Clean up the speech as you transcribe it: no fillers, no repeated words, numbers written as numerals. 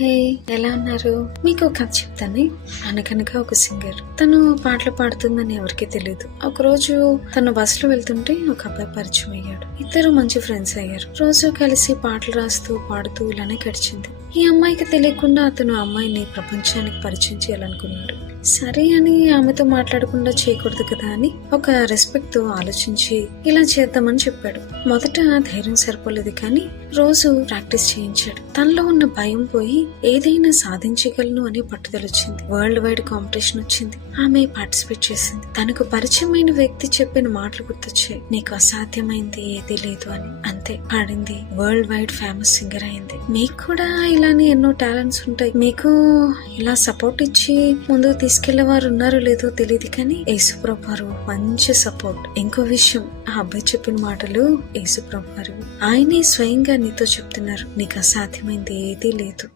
హే, ఎలా ఉన్నారు? మీకు ఒక కథ చెప్తాను. అనగనగా ఒక సింగర్. తను పాటలు పాడుతుందని ఎవరికీ తెలియదు. ఒకరోజు తను బస్సులో వెళ్తుంటే ఒక అబ్బాయి పరిచయం అయ్యాడు. ఇద్దరు మంచి ఫ్రెండ్స్ అయ్యారు. రోజు కలిసి పాటలు రాస్తూ పాడుతూ ఇలానే గడిచింది. ఈ అమ్మాయికి తెలియకుండా అతను అమ్మాయిని ప్రపంచానికి పరిచయం చేయాలనుకున్నాడు. సరే అని ఆమెతో మాట్లాడకుండా చేయకూడదు కదా అని ఒక రెస్పెక్ట్ తో ఆలోచించి ఇలా చేద్దామని చెప్పాడు. మొదట ధైర్యం సరిపోలేదు, కానీ రోజు ప్రాక్టీస్ చేయించాడు. తనలో ఉన్న భయం పోయి ఏదైనా సాధించగలను అనే పట్టుదల వచ్చింది. వరల్డ్ వైడ్ కాంపిటీషన్ వచ్చింది. ఆమె పార్టిసిపేట్ చేసింది. తనకు పరిచయమైన వ్యక్తి చెప్పిన మాటలు గుర్తొచ్చాయి. నీకు అసాధ్యమైంది ఏదీ లేదు అని. అంతే, పాడింది. వరల్డ్ వైడ్ ఫేమస్ సింగర్ అయింది. మీకు కూడా ఇలానే ఎన్నో టాలెంట్స్ ఉంటాయి. మీకు ఇలా సపోర్ట్ ఇచ్చి ముందుకు తీసుకెళ్లే వారు ఉన్నారో లేదో తెలియదు, కానీ యేసుప్రభు వారు మంచి సపోర్ట్. ఇంకో విషయం, ఆ అబ్బాయి చెప్పిన మాటలు యేసుప్రభు వారు ఆయనే స్వయంగా నీతో చెప్తున్నారు. నీకు అసాధ్యమైంది ఏదీ లేదు.